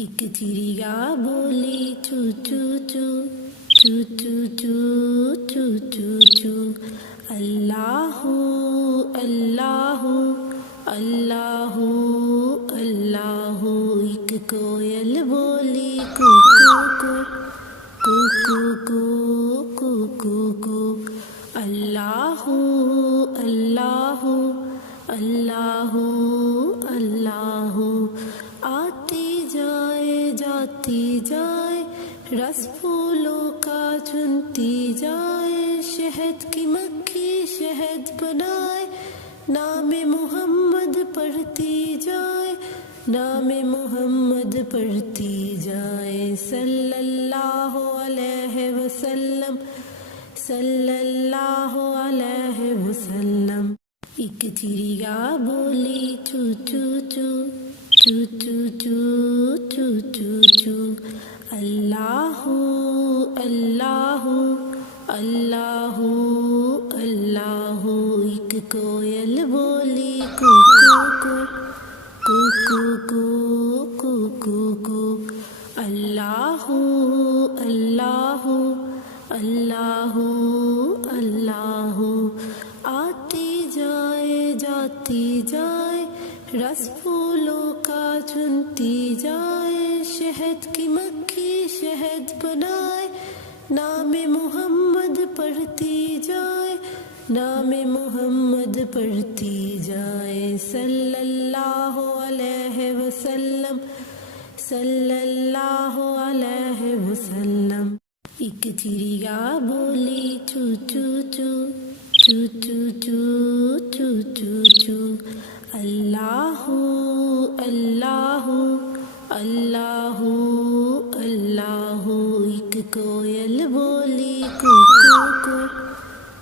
ایک چڑیا بولی چو چو چو چو چو چو چو چو چو، اللہ اللہ اللہ اللہ۔ ایک کوئل بولی کو کو کو کو کو کو کو، اللہ اللہ اللہ اللہ۔ آتی جائے جاتی جائے، رس پھولوں کا چنتی جائے، شہد کی مکھی شہد بنائے، نام محمد پڑھتی جائے، نام محمد پڑھتی جائے، صلی اللہ علیہ وسلم صلی اللہ علیہ وسلم۔ ایک چڑیا بولی چو چو چو چو چو چو چو چو چو، اللہ اللہ اللہ اللہ۔ ایک کوئل بولی کو کو کو کو کو کو کو کو، اللہ اللہ اللہ اللہ۔ آتی جائے جاتی جائے، رس پھولوں کا چنتی جائے، شہد کی مکھی شہد بنائے، نام محمد پڑھتی جائے، نام محمد پڑھتی جائے، صلی اللہ علیہ وسلم صلی اللہ علیہ وسلم۔ ایک چڑیا بولی چو چو چو چو چو چو چو چو چو، اللہ اللہ اللہ اللہ۔ ایک کوئل بولی کو کو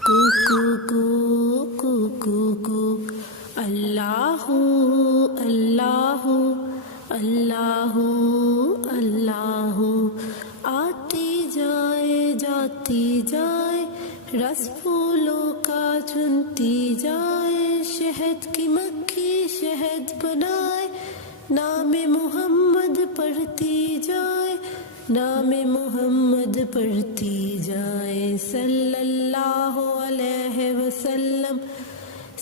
کو کو کو کو کو کو، اللہ اللہ اللہ اللہ۔ آتی جائے جاتی جائے، رس پھولوں کا چنتی جائے، شہد کی مکھی شہد بنائے، نام محمد پڑھتی جائے، نام محمد پڑھتی جائے، صلی اللہ علیہ وسلم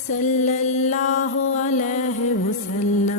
صلی اللہ علیہ وسلم۔